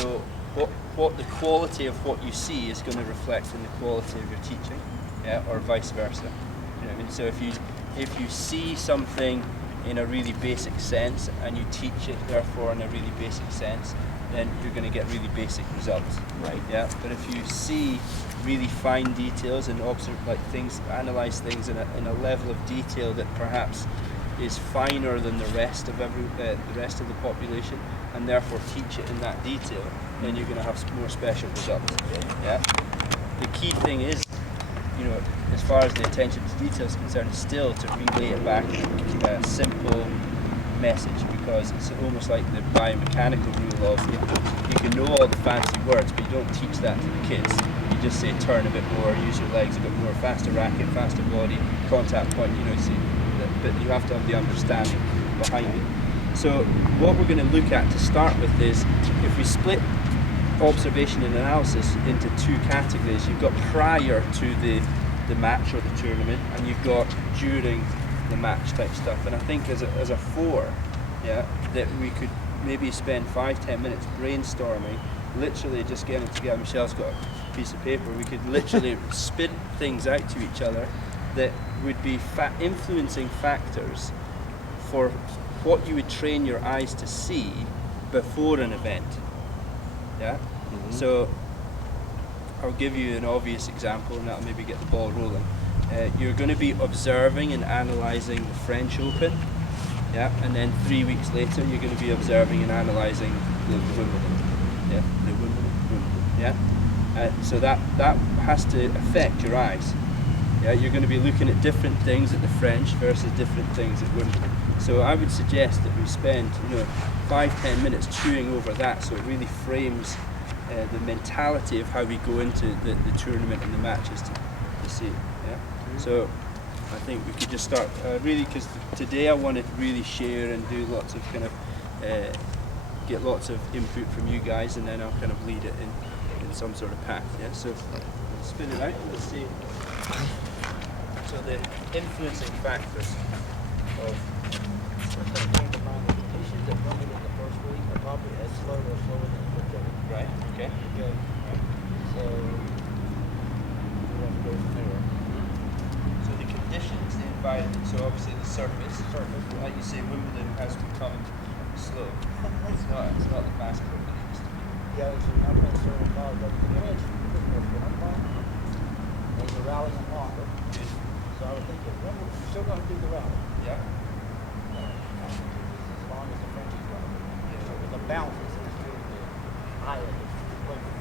So what the quality of what you see is going to reflect in the quality of your teaching, yeah, or vice versa. You know what I mean? So if you see something in a really basic sense and you teach it therefore in a really basic sense, then you're going to get really basic results. Right. Yeah. But if you see really fine details and observe analyze things in a level of detail that perhaps is finer than the rest of the population, and therefore teach it in that detail, then you're going to have more special results. Yeah. The key thing is, you know, as far as the attention to detail is concerned, is still to relay it back in a simple message, because it's almost like the biomechanical rule of you can know all the fancy words, but you don't teach that to the kids. You just say turn a bit more, use your legs a bit more, faster racket, faster body, contact point. You know, but you have to have the understanding behind it. So what we're going to look at to start with is, if we split observation and analysis into two categories, you've got prior to the match or the tournament, and you've got during the match type stuff. And I think as a four, yeah, that we could maybe spend 5-10 minutes brainstorming, literally just getting it together. Michelle's got a piece of paper. We could literally spit things out to each other that would be influencing factors for what you would train your eyes to see before an event. Yeah. Mm-hmm. So I'll give you an obvious example, and that'll maybe get the ball rolling. You're going to be observing and analysing the French Open, yeah, and then 3 weeks later you're going to be observing and analysing the Wimbledon, yeah, the Wimbledon, yeah. So that has to affect your eyes. Yeah, you're going to be looking at different things at the French versus different things at Wimbledon. So I would suggest that we spend, 5-10 minutes chewing over that, so it really frames the mentality of how we go into the tournament and the matches to see. Yeah. So I think we could just start really, because today I want to really share and do lots of kind of get lots of input from you guys, and then I'll kind of lead it in some sort of path. Yeah. So spin it out. Let's see. So the influencing factors of right. Okay. Okay. So we have to go from there. So the conditions, the environment. So obviously the surface. Like you say, Wimbledon has become slow. It's not the fast court that it used to be. Yeah, so I'm not concerned about the edge. There's a rally in longer. So I would think that Wimbledon, you're still going to do the rally. Yeah. As long as the French is running. Yeah. So with the bounce, it's the high of the Wimbledon.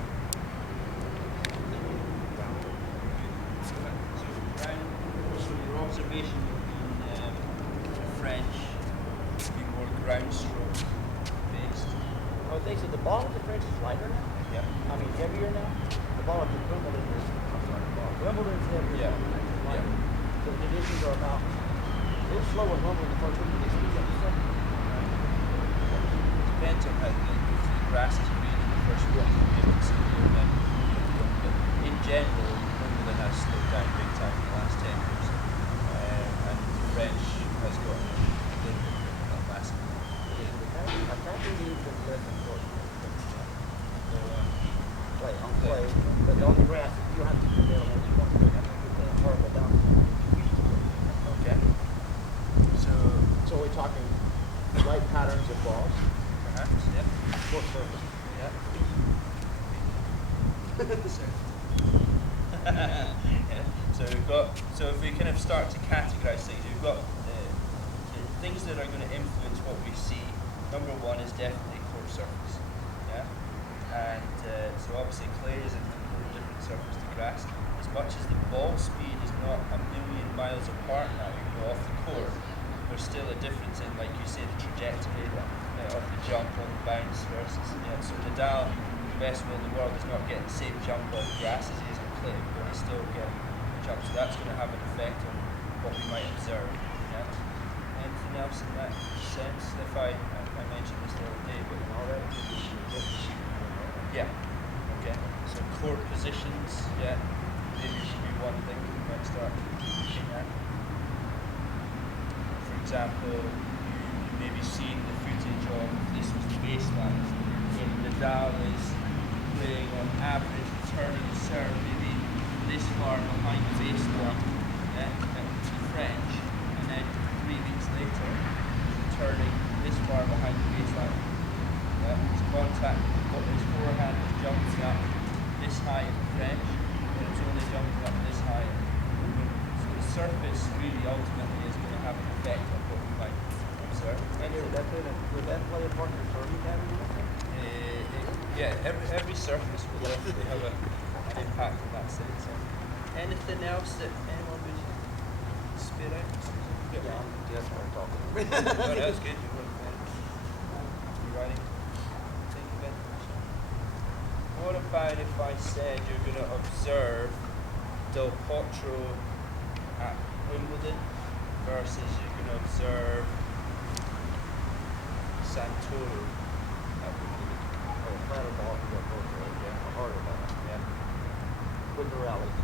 So your observation in French would be more ground stroke based. Oh, they said the ball of the French is lighter now? Yeah. I mean heavier now? The ball of the Wimbledon is, Wimbledon is heavier. Yeah. Yeah. So the conditions are about, it was slow in Wimbledon the first week, they speed up the second. Depends on how the grass is green in the first week. But in general, Wimbledon has slowed down big time in the last 10 years. And the French has got a little bit not massive. I think we need to less important. Play on clay, but on the grass, you don't have to do that on each one. You have to do that horrible down. Okay. So we're talking light patterns of balls. Perhaps, yeah. Short surface. Yeah. Yeah. So if we kind of start to categorize things, we've got the things that are going to influence what we see. Number one is definitely court surface. Yeah. And so obviously clay is a completely different surface to grass. As much as the ball speed is not a million miles apart now, off the court, there's still a difference in, like you say, the trajectory of the jump or the bounce versus, so Nadal, the best will in the world, is not getting the same jump on grass as he is on clay, but he's still getting jump, so that's going to have an effect on what we might observe. Yeah. Anything else in that sense? If I mentioned this the other day, but all that. Yeah. Okay. So court positions, yeah, maybe should be one thing we might start looking at. For example, you maybe seen the footage of this was the baseline in the style is playing on average, turning the serve maybe this far behind the baseline, the French, and then 3 weeks later, turning this far behind the baseline. His contact, his forehand is jumping up this high in the French, but it's only jumping up this high. So the surface really ultimately is going to have an effect on what we might observe. Would that play a part in your serving pattern? Yeah, every surface will definitely have an impact in that sense. Anything else that anyone would spit out? Yeah, I'm just talking. No, that's good. You're writing. Think of it. What about if I said you're going to observe Del Potro at Wimbledon versus you're going to observe Santoro at Wimbledon? Oh, flatter ball can go both ways, yeah. A harder ball, yeah. With the rallies.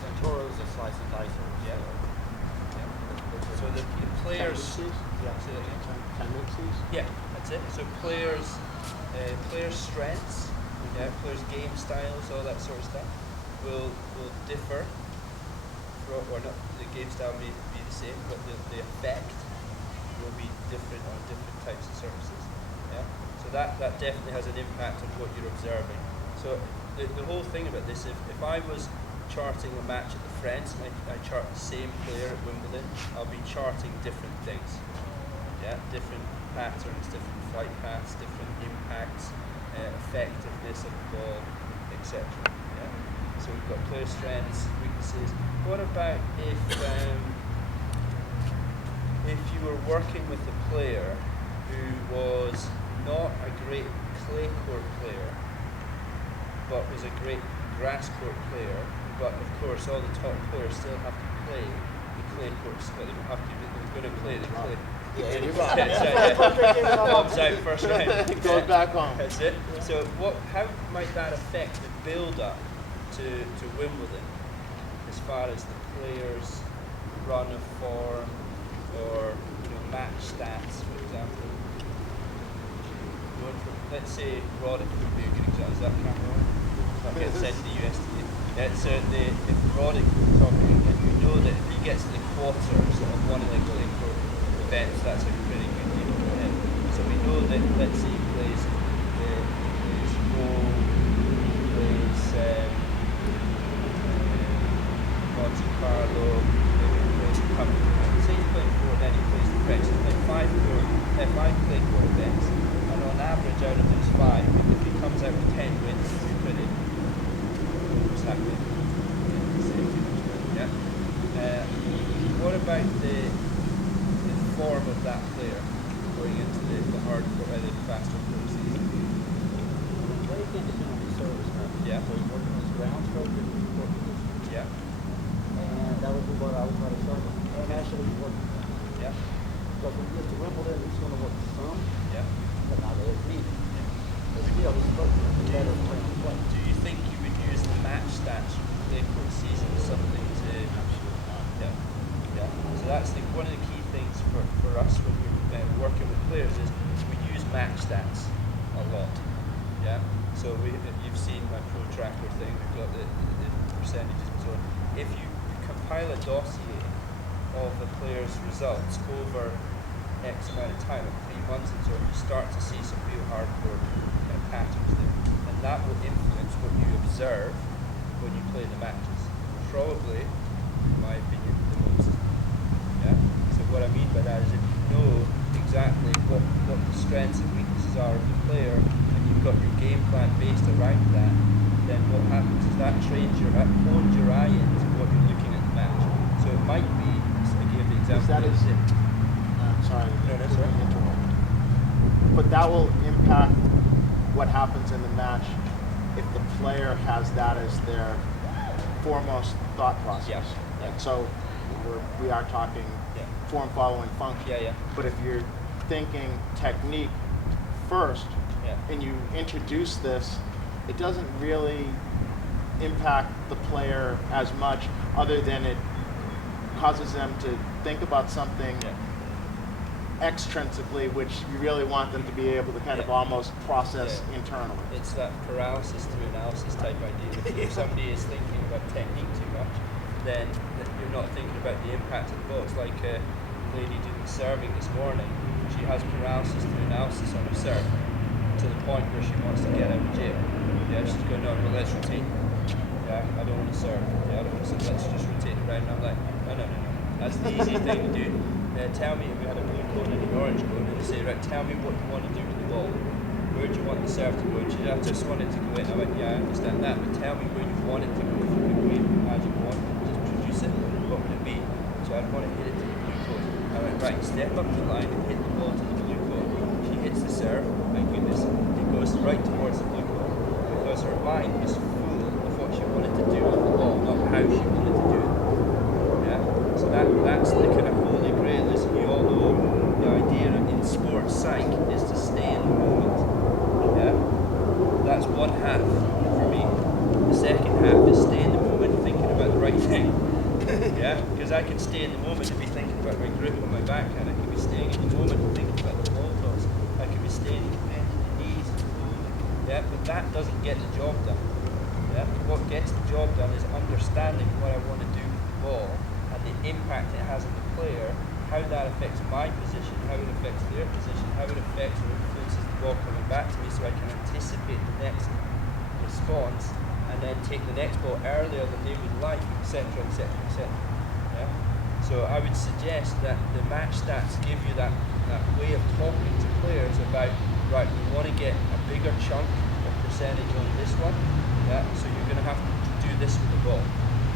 Santoro's a slice and dicer. Yeah. So the players. Yeah. Say that again. Tendencies? Yeah, that's it. So players' strengths, players' game styles, all that sort of stuff will differ. Or not, the game style may be the same, but the effect will be different on different types of surfaces. Yeah. So that definitely has an impact on what you're observing. So the whole thing about this, if I was charting a match at the French, I chart the same player at Wimbledon, I'll be charting different things. Yeah, different patterns, different flight paths, different impacts, effectiveness of the ball, etc. Yeah. So we've got player strengths, weaknesses. What about if you were working with a player who was not a great clay court player, but was a great grass court player, but of course all the top players still have to play the clay courts, but they don't have to, they're going to play the clay. Yeah, you're right. Bob's out first round. Goes back home. That's it. So how might that affect the build-up to Wimbledon as far as the players' run of form or match stats, for example? Going from, let's say Roddick would be a good example. Is that camera on? That gets sent to the USDA. Yeah, so if Roddick we're talking, and we know that if he gets to the quarters of one of the clay court events, that's a pretty good deal for him. So we know that, let's say he plays Rome, he plays Monte Carlo, maybe he plays say he's playing 4, then he plays the French. He's playing 5 clay court events, and on average out of those 5, if he comes out with 10 wins, he's pretty happy. Yeah. What about the form of that player going into the hard court, the faster court season? Well, you can't depend on the service, right? Yeah. So he's working on his ground stroke and his court position. Yeah. And that would be what I would try to start with. And actually he's working on that. Yeah. Because when he gets to Wimbledon, he's going to work some, Yeah. but not as needed. But still, he's supposed to be better playing on play. Do you think you would use the match stats from the clay court season as something to? Yeah. Yeah. So that's one of the key things for us when we're working with players is we use match stats a lot. Yeah. So you've seen my pro tracker thing. We've got the percentages and so on. If you compile a dossier of the player's results over X amount of time, like 3 months and so on, you start to see some real hardcore patterns there, and that will influence what you observe when you play the matches. Probably, in my opinion, the most. Yeah. So what I mean by that is if you know exactly what the strengths and weaknesses are of the player, and you've got your game plan based around that, then what happens is that hones your eye into what you're looking at the match. So it might be, I gave the example. Sorry. No, that's all right. But that will impact what happens in the match if the player has that as their foremost thought process. Yeah. Like, so we are talking form following function. Yeah, yeah. But if you're thinking technique first, Yeah. and you introduce this, it doesn't really impact the player as much, other than it causes them to think about something extrinsically, which you really want them to be able to kind of Yeah. almost process Yeah. internally. It's that paralysis through analysis type idea. If somebody is thinking about technique too much, then you're not thinking about the impact of the ball. It's like a lady doing serving this morning. She has paralysis through analysis on her serve to the point where she wants to get out of jail. Yeah, she's going, no, well, let's rotate. Yeah, I don't want to serve. Yeah, I don't want to serve. Let's just rotate it around. And I'm like, no. That's the easy thing to do. Tell me, we had a blue cone and an orange cone, and they say, right, tell me what you want to do with the ball. Where do you want the serve to go? And she said, I just want it to go in. I went, yeah, I understand that, but tell me where you want it to go. If you could wave a magic wand and just produce it, what would it be? So I'd want to hit it to the blue cone. I went, right, step up the line and hit the ball to the blue cone. She hits the serve, my goodness, it goes right towards the blue cone because her mind was full of what she wanted to do with the ball, not how she wanted to do it. Yeah, so that's the kind of holy grail. Is you all know the idea in sports psych is to stay in the moment. Yeah, that's one half for me. The second half is stay in the moment, thinking about the right thing. Yeah, because I can stay in the moment and be thinking about my grip on my backhand. I can be staying in the moment and thinking about the ball toss. I can be staying bending the knees. Yeah, but that doesn't get the job done. Yeah, what gets the job done is understanding what I want to do with the ball and the impact it has on the player, how that affects my position, how it affects their position, how it affects or influences the ball coming back to me so I can anticipate the next response and then take the next ball earlier than they would like, etc., etc., etc. Yeah? So I would suggest that the match stats give you that way of talking to players about, right, we want to get a bigger chunk of percentage on this one, yeah? So you're going to have to do this with the ball.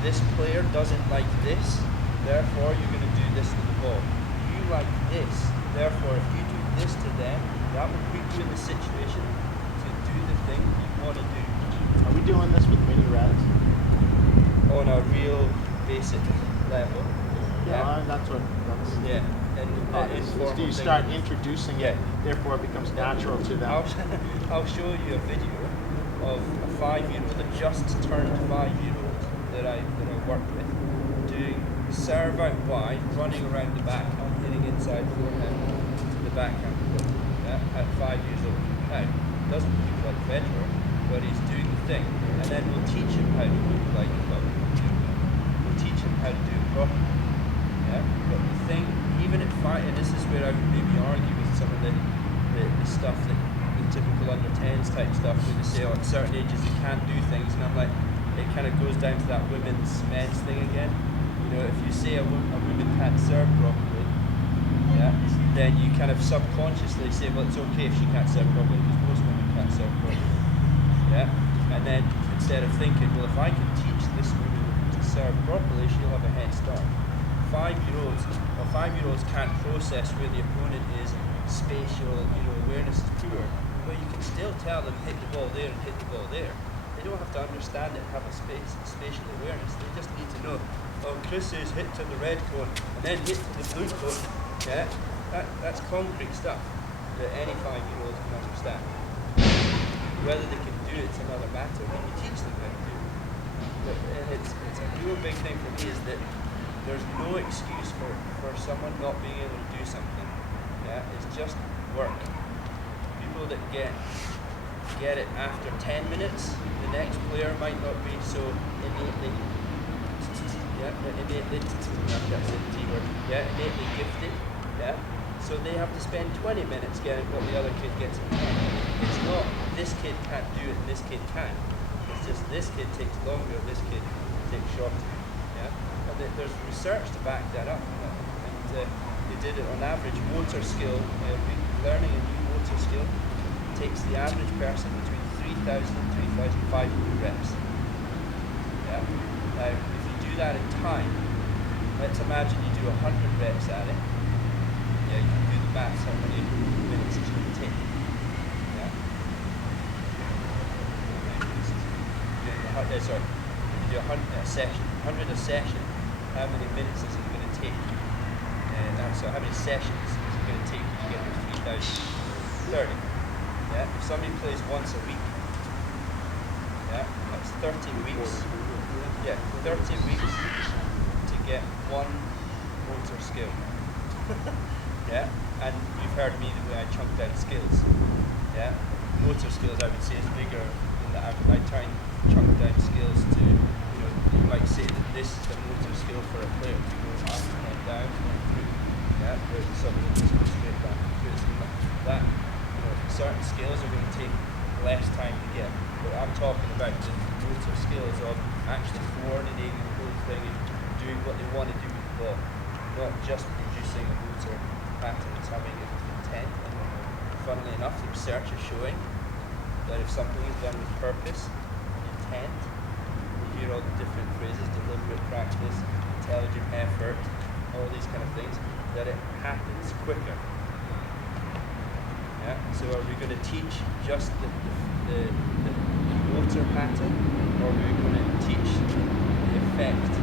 This player doesn't like this, therefore you're going to do this with the ball. You like this, therefore if you do this to them, that will put you in the situation to do the thing you want to do. Are we doing this with mini reds? On a real basic level. Yeah, that's. Yeah. And informal Do you thing. start introducing it, Yeah. therefore it becomes natural to them? I'll show you a video of a 5-year-old, a just turned 5-year-old that I worked with, doing serve out wide, running around the backhand, hitting inside forehand to the backhand, at 5 years old. Now, doesn't look like Federer, but he's doing the thing, and then we'll teach him how to look like we'll teach him how to do it properly. Yeah, but the thing, even at 5, and this is where I would maybe argue with some of the stuff that the typical under 10s type stuff, where they say, oh, at certain ages they can't do things, and I'm like, it kind of goes down to that women's men's thing again. You know, if you say a woman can't serve properly, yeah, then you kind of subconsciously say, well, it's okay if she can't serve properly because most women can't serve properly. Yeah, and then instead of thinking, well, if I can teach this woman to serve properly, she'll have a head start. 5-year-olds can't process where the opponent is, spatial, awareness is poor, but you can still tell them hit the ball there and hit the ball there. They don't have to understand it and have a spatial awareness. They just need to know, oh, Chris says hit to the red cone and then hit to the blue cone. Yeah, that's concrete stuff that any 5-year-old can understand. Whether they can do it's another matter when you teach them how to do it. But it's a real big thing for me is that there's no excuse for someone not being able to do something. Yeah, it's just work. People that get it after 10 minutes, the next player might not be so innately innately gifted. Yeah. So they have to spend 20 minutes getting what the other kid gets in 10. It's not this kid can't do it and this kid can. It's just this kid takes longer, this kid takes shorter. Yeah? And there's research to back that up. And they did it on average motor skill, learning a new motor skill takes the average person between 3,000 and 3,500 reps. Yeah? Now, if you do that in time, let's imagine you do 100 reps at it. Yeah, you can do the maths how many minutes it's going to take. Yeah? Sorry, if you do 100 a session, how many minutes is it going to take? So how many sessions is it going to take you to get your 3,030? Yeah, if somebody plays once a week, yeah, that's 13 weeks. Yeah, 13 weeks to get one motor skill. Yeah, and you've heard me the way I chunk down skills. Yeah, motor skills I would say is bigger than that. I try and chunk down skills to, you might say that this is the motor skill for a player to go up and then down and then through. Yeah, whereas someone who just goes straight down. Because that, certain skills are going to take less time to get. But I'm talking about the motor skills of actually coordinating the whole thing and doing what they want to do with the ball, not just producing a motor pattern. It's having an intent. And funnily enough, the research is showing that if something is done with purpose and intent, you hear all the different phrases, deliberate practice, intelligent effort, all these kind of things, that it happens quicker. Yeah. So are we going to teach just the motor pattern, or are we going to teach the effect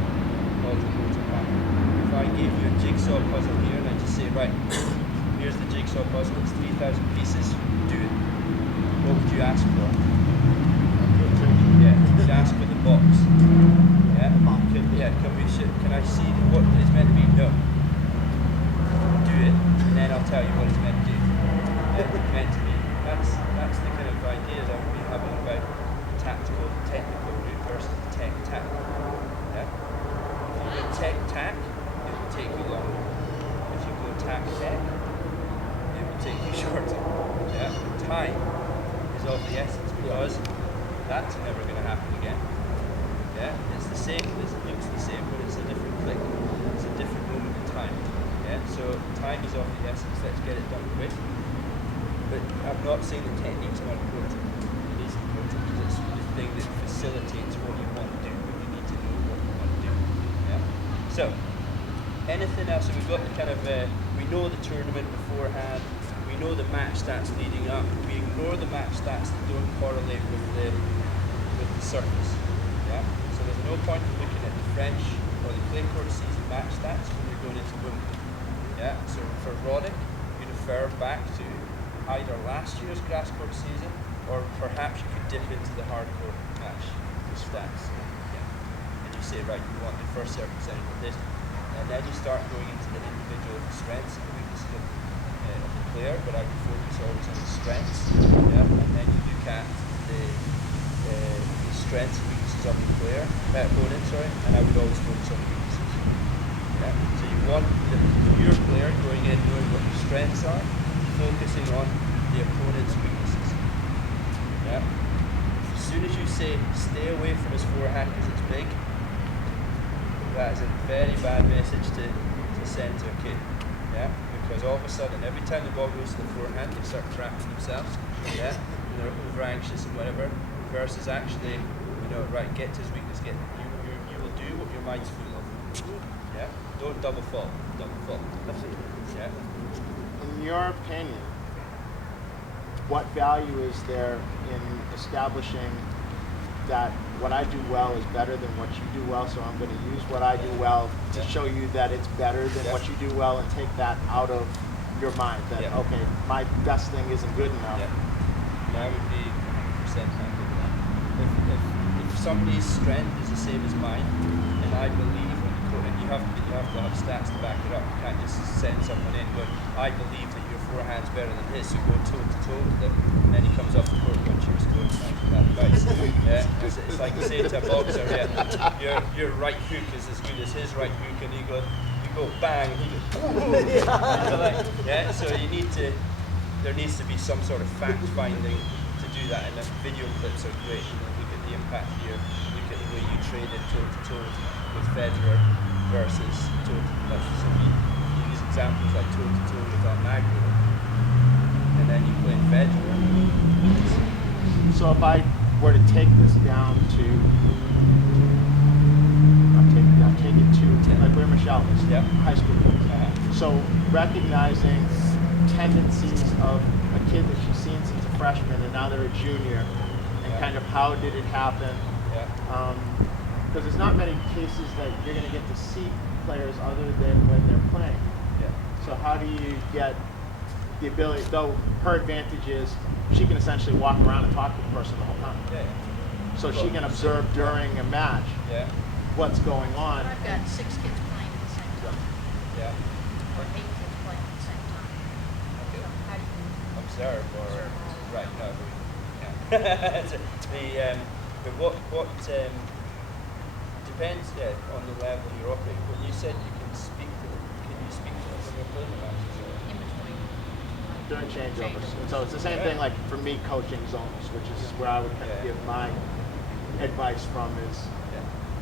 of the motor pattern? If I gave you a jigsaw puzzle here and I just say, right, here's the jigsaw puzzle, it's 3,000 pieces, do it. What would you ask for? Yeah, you'd ask for the box. Yeah, can I see what it's meant to be? No. Do it, and then I'll tell you what it's meant to do. Meant to be. That's the kind of ideas I've been having about tactical, technical route versus tech-tactical. Yeah? If you go tech-tac, it will take you longer. If you go tac-tech, it will take you shorter. Yeah? Time is of the essence because that's never going to happen again. Yeah? It's the same, it looks the same, but it's a different click. It's a different moment in time. Yeah? So time is of the essence. Let's get it done quick. But I'm not saying that techniques are important. It is important because it's the thing that facilitates what you want to do, but you need to know what you want to do. Yeah. So, anything else? So we've got the kind of we know the tournament beforehand. We know the match stats leading up. We ignore the match stats that don't correlate with the surface. Yeah. So there's no point in looking at the French or the clay court season match stats when you're going into Wimbledon. Yeah. So for Roddick, you refer back to either last year's grass court season, or perhaps you could dip into the hardcourt match stats. Yeah. And you say, right, you want the first serve percentage of this, and then you start going into the individual strengths and weaknesses of the player, but I would focus always on the strengths. Yeah. And then you look at the strengths and weaknesses of the player, opponent, and I would always focus on the weaknesses. Yeah. So you want your player going in knowing what your strengths are, focusing on the opponent's weaknesses. Yeah. As soon as you say stay away from his forehand because it's big, that is a very bad message to send to a kid. Yeah. Because all of a sudden, every time the ball goes to the forehand, they start trapping themselves. Yeah. And they're over anxious and whatever. Versus actually, right, get to his weakness. You will do what your mind's full of. Yeah. Don't double fault. Double fault. Yeah. In your opinion, what value is there in establishing that what I do well is better than what you do well, so I'm going to use what I do well to show you that it's better than what you do well and take that out of your mind, that, okay, my best thing isn't good enough. Yeah, I would be 100% happy with that. If somebody's strength is the same as mine, and I believe, and you have to have stats to back it up. You can't just send someone in going, I believe that your forehand's better than his, so go toe to toe with them, and then he comes off the court and cheers, going, thank you for that advice. Yeah, it's like saying to a boxer, your right hook is as good as his right hook, and you go bang, he goes, ooh. So there needs to be some sort of fact finding to do that, and the video clips are great. Look at the impact here, look at the way you traded toe to toe with Federer versus toe to toe. So you use examples like toe to toe with Almagro, and then you play Federer. So if I were to take this down to, I'll take it to like where Michelle is, high school. So recognizing tendencies of a kid that she's seen since a freshman and now they're a junior, and kind of how did it happen? Because there's not many cases that you're going to get to see players other than when they're playing. So how do you get the ability, though her advantage is she can essentially walk around and talk to the person the whole time. So she can observe during a match what's going on. I've got 6 kids playing at the same time. Or 8 kids playing at the same time. serve or right? No, yeah. But what depends on the level you're operating. When you said you can speak to them, can you speak to them when they're playing the matches? In between. During changeovers. So it's the same thing like for me coaching zones, which is where I would kind of give my advice from is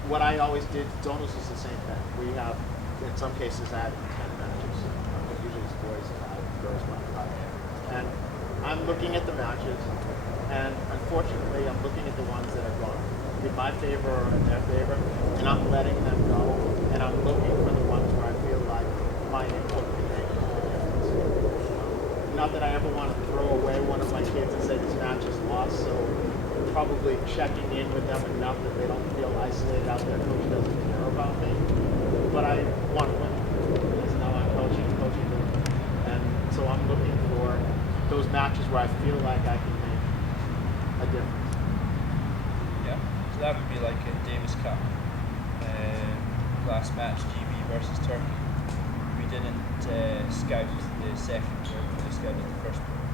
what I always did. Zonals is the same thing. We have, in some cases, added 10 matches. Usually it's boys and girls 5. And I'm looking at the matches, and unfortunately I'm looking at the ones that are gone in my favor or in their favor, and I'm letting them go, and I'm looking for the ones where I feel like my input can make a difference. Not that I ever want to throw away one of my kids and say this match is lost, so probably checking in with them enough that they don't feel isolated out there. Coach doesn't care about me, but I want to win. Because now I'm coaching them, and so I'm looking for those matches where I feel like I can make a difference. Yeah, so that would be like a Davis Cup last match, GB versus Turkey. We didn't scout the second player, we only scouted the first player.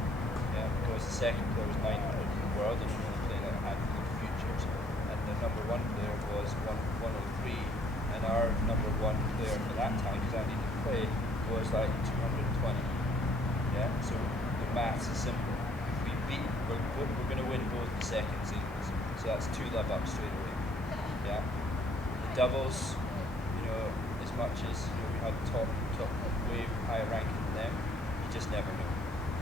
Yeah, because the second player was 900 in the world and we only playing a handful of futures. And the number one player was 103, and our number one player for that time, because I needed to play, was like 220. Yeah, so the maths is simple. If we beat, we're going to win both the second singles. So that's 2 love ups straight away. Yeah, the doubles, as much as we had top way higher ranking than them, you just never know.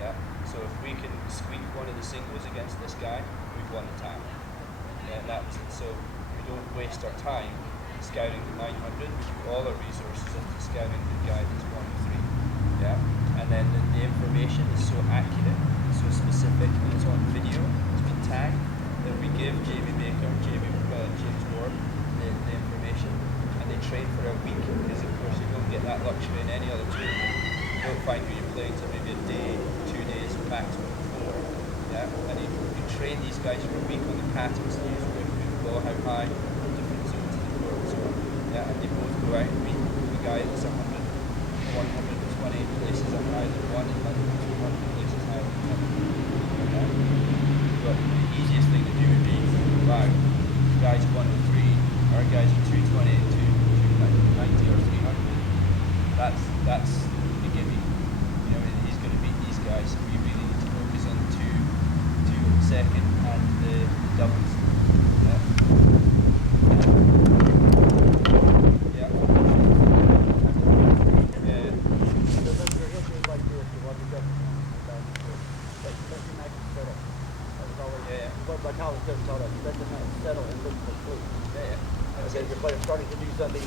Yeah, so if we can squeak one of the singles against this guy, we've won the time. Yeah, and that's it. So we don't waste our time scouting the 900. We put all our resources into scouting the guy that's 103. Yeah, and then the information is so accurate, so specific, and it's on video. It's been tagged that we give Jamie Baker, James Ward the information, and they train for a week, because of course you don't get that luxury in any other tournament. You don't find who you're playing to maybe a day, 2 days, maximum 4. Yeah, and you train these guys for a week on the patterns they use, where to ball, how high, different zones of the court, and so on. Yeah, and they both go out and meet the guy that's 120 places higher than one, and 200 places higher than one. Yeah. But the easiest thing to do would be, wow, guys 103, our guys are 220, 290 or 300. That's the gimme. He's going to beat these guys. So we really need to focus on the two second and the doubles. Yeah. Yeah. So then your issue is like this, you want to get let your match settle. That's always, like how it does all that. Let the match settle and look for clues. Okay, your player's starting to do something,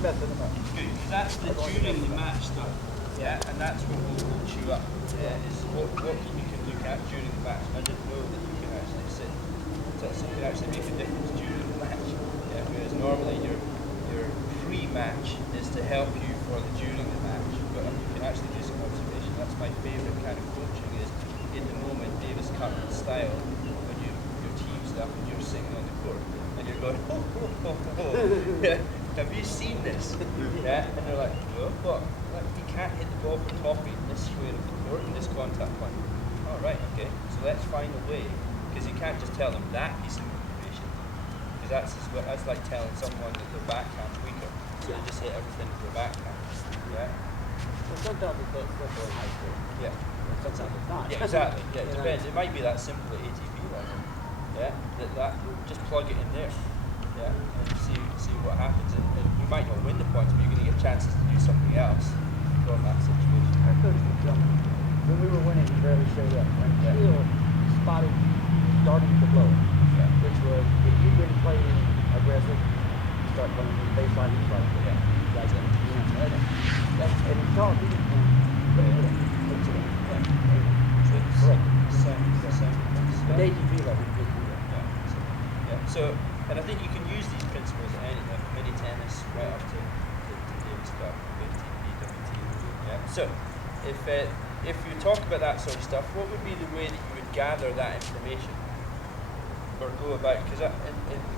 messing them up. Good. That's the during the match stuff. Yeah, and that's what will chew up. Yeah, is what you can look at during the match. I didn't know that you can actually sit. So it can actually make a difference during the match. Yeah, whereas normally your pre-match is to help you for the during the match, but you can actually do some observation. That's my favourite kind of coaching, is in the moment Davis Cup style, when your team's up and you're sitting on the court and you're going, yeah, have you seen this? Yeah, and they're like, oh, what? Like, you can't hit the ball for toffee in this square of the court in this contact point. Oh, right, okay, so let's find a way, because you can't just tell them that piece of information, because that's like telling someone that their backhand's weaker, so they just hit everything with their backhand. Yeah. Well, sometimes it's that simple in high school. Yeah. And sometimes it's not. Yeah, exactly. Yeah, it depends. It might be that simple at ATP level. Yeah, that just plug it in there. Yeah, and see what happens. And you might not win the points, but you're going to get chances to do something else from that situation. Our coach would tell me, when we were winning, he barely showed up. And still spotted starting to blow. Yeah. Which was, if you've been playing aggressive, you start playing the baseline, you start playing. Yeah. Like that. And he taught me, correct. The ATP level, you could do that. So, and I think you can use these principles at any tennis, right up to Davis Cup, ATP, WTA. Yeah. So, if you talk about that sort of stuff, what would be the way that you would gather that information, or go about? Because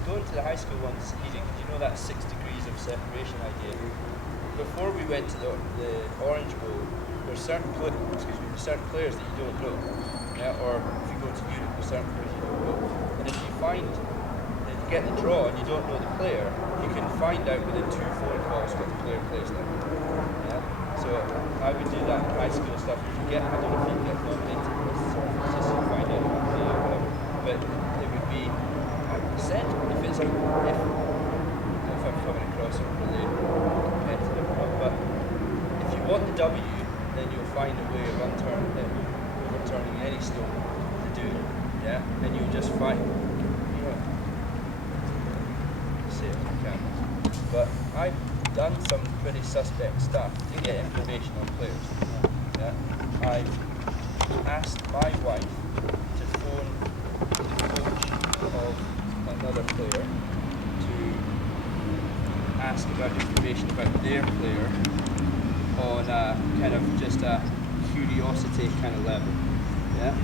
going to the high school one's easy, because you know that 6 degrees of separation idea. Before we went to the Orange Bowl, there's certain players that you don't know, yeah. Or if you go to Europe, there's certain players you don't know. And if you find that you get the draw and you don't know the player, you can find out within 2 phone calls what the player plays like. Yeah. So I would do that in high school stuff. If you get, I don't know if you get nominated for this, just so you find out what player or whatever. But it would be said if it's if I'm coming across it really competitive, but if you want the W, then you'll find a way of overturning any stone to do it, yeah. And you'll just find, say it if you can. But I've done some pretty suspect stuff to get information on players. Yeah, I've asked my wife to phone the coach of another player to ask about information about their player on a kind of just a curiosity kind of level, yeah.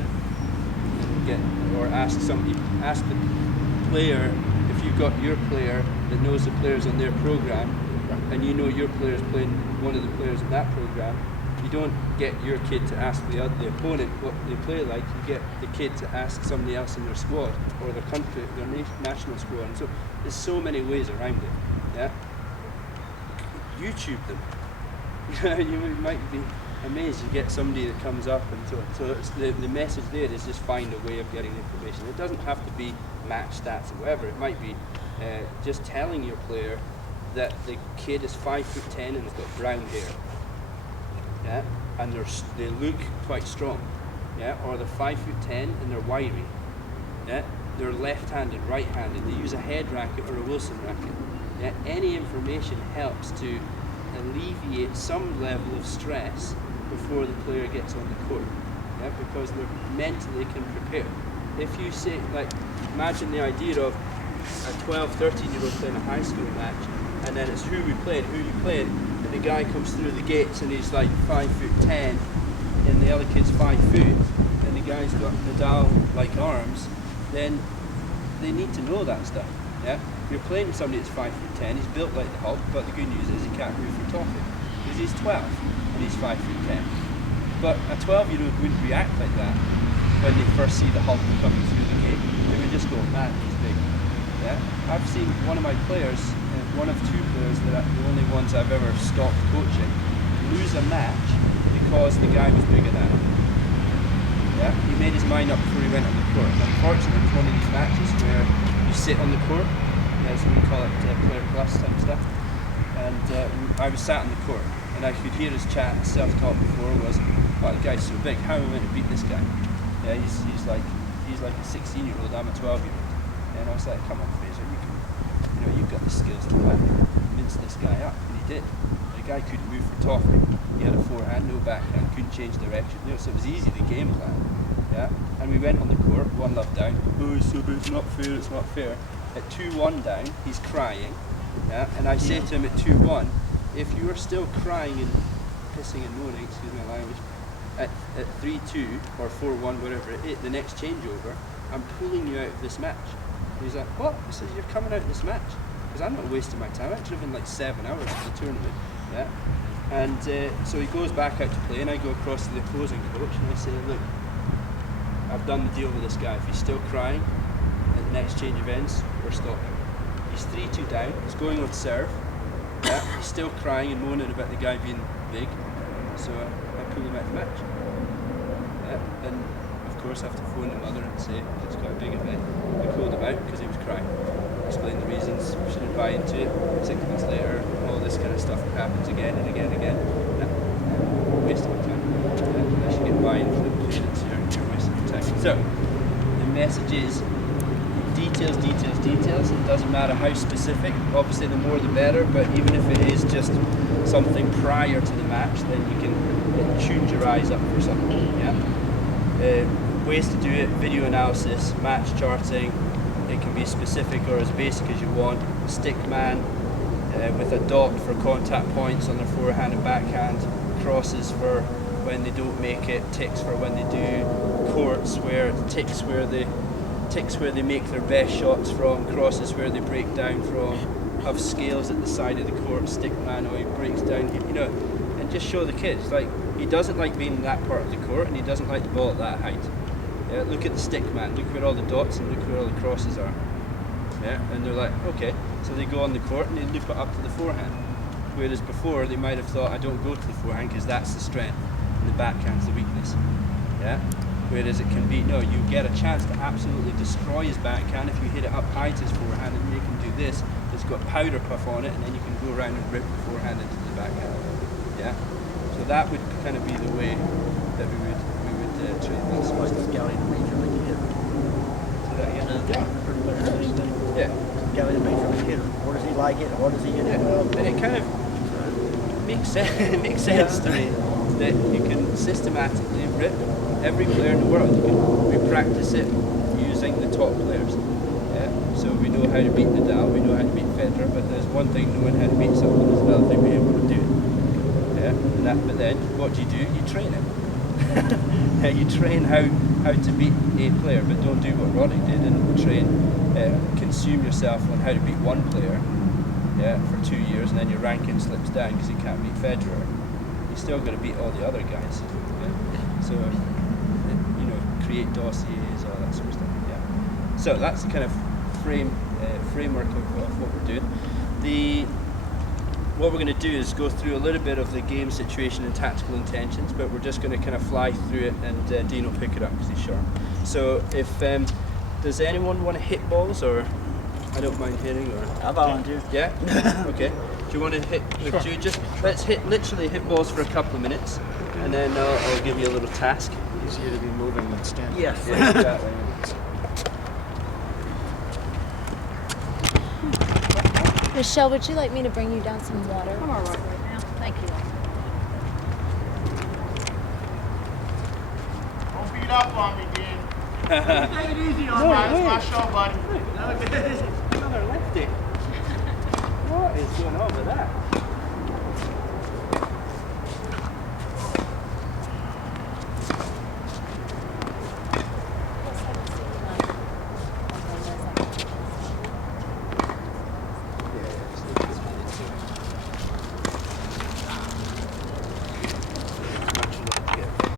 Or ask the player, if you've got your player that knows the players on their program, and you know your player's playing one of the players in that program, you don't get your kid to ask the opponent what they play like. You get the kid to ask somebody else in their squad or their country, their national squad. And so there's so many ways around it. Yeah, YouTube them. You might be amazed. You get somebody that comes up, and so it's the message there is just find a way of getting information. It doesn't have to be match stats or whatever. It might be just telling your player that the kid is 5'10" and has got brown hair. Yeah, and they look quite strong. Yeah, or they're 5'10" and they're wiry. Yeah, they're left-handed, right-handed. They use a head racket or a Wilson racket. Yeah, any information helps to alleviate some level of stress before the player gets on the court. Yeah, because they mentally can prepare. If you say, like, imagine the idea of a 12, 13-year-old playing a high school match, and then it's who you playing, and the guy comes through the gates and he's like 5'10", and the other kid's 5 foot, and the guy's got Nadal-like arms, then they need to know that stuff. Yeah, you're playing somebody that's 5'10", he's built like the Hulk, but the good news is he can't move for toffee, because he's 12 and he's 5'10". But a 12-year-old wouldn't react like that when they first see the Hulk coming through the gate. They would just go, man, he's big. Yeah, I've seen one of my players, one of 2 players that are the only ones I've ever stopped coaching, lose a match because the guy was bigger than him. Yeah, he made his mind up before he went on the court. Unfortunately, it was one of these matches where you sit on the court, as we call it, player plus type stuff. And I was sat on the court, and I could hear his chat, self-talk before was, "Wow, the guy's so big. How am I going to beat this guy? Yeah, he's like a 16-year-old. I'm a 12-year-old." And I was like, "Come on, Fraser, you've got the skills to mince this guy up," and he did. The guy couldn't move for toffee. He had a forehand, no backhand, couldn't change direction. So it was easy to game plan. Yeah, and we went on the court, 1-love down. "Oh, it's so big, it's not fair, it's not fair." At 2-1 down, he's crying. Yeah, and I say to him at 2-1, if you are still crying and pissing and moaning, excuse my language, at 3-2 or 4-1, whatever it is, the next changeover, I'm pulling you out of this match. And he's like, "What?" I said, "You're coming out of this match." Because I'm not wasting my time. I've driven like 7 hours to the tournament. Yeah. And so he goes back out to play, and I go across to the opposing coach and I say, "Look, I've done the deal with this guy. If he's still crying at the next change of ends, we're stopping. He's 3-2 down, he's going on serve. Yeah, he's still crying and moaning about the guy being big. So I pull him out of the match." Yeah, and of course I have to phone the mother and say it's quite a big event. We pulled him out because he was crying. Explain the reasons, we shouldn't buy into it. 6 months later, all this kind of stuff happens again and again and again. No, waste of time. I should get buy-in from the parents here, you're wasting your time. So, the message is details, details, details. It doesn't matter how specific. Obviously, the more the better, but even if it is just something prior to the match, then you can tune your eyes up for something. Yeah. Ways to do it: video analysis, match charting. It can be specific or as basic as you want. Stick man with a dot for contact points on their forehand and backhand. Crosses for when they don't make it. Ticks for when they do. Courts where ticks where they make their best shots from. Crosses where they break down from. Have scales at the side of the court. Stick man, or he breaks down. And just show the kids, like, He doesn't like being in that part of the court, and he doesn't like the ball at that height. Yeah, look at the stick man, look where all the dots and look where all the crosses are. Yeah, and they're like, okay, so they go on the court and they loop it up to the forehand. Whereas before they might have thought, I don't go to the forehand because that's the strength and the backhand's the weakness. Yeah. Whereas it can be, no, you get a chance to absolutely destroy his backhand if you hit it up high to his forehand and you can do this. It's got powder puff on it, and then you can go around and rip the forehand into the backhand. Yeah. So that would kind of be the way that we would treat this. Like scouting the major league hitter. So that, yeah. Yeah. Scouting the major league hitter. What does he like it? What does he hit it well? And it kind of makes sense. It makes sense to me that you can systematically rip every player in the world. We practice it using the top players. Yeah? So we know how to beat Nadal, we know how to beat Federer, but there's one thing knowing how to beat someone, there's another thing being able to do it. Yeah? But then what do? You train it. You train how to beat a player, but don't do what Roddick did and train, consume yourself on how to beat one player, yeah, for 2 years, and then your ranking slips down because you can't beat Federer. You still got to beat all the other guys. Yeah? So, create dossiers, all that sort of stuff. Yeah. So that's the kind of framework of what we're doing. What we're going to do is go through a little bit of the game situation and tactical intentions, but we're just going to kind of fly through it, and Dean will pick it up because he's sharp. So if does anyone want to hit balls, or I don't mind hitting, or I volunteer. Yeah. Okay. Do you want to hit? Sure. Do you just let's literally hit balls for a couple of minutes, and then I'll give you a little task. Easier to be moving than standing. Yes. Yeah, exactly. Michelle, would you like me to bring you down some water? I'm all right now. Thank you. Don't beat up on me, Dean. Take it easy on It's my show, buddy. Another lefty. What is going on with that?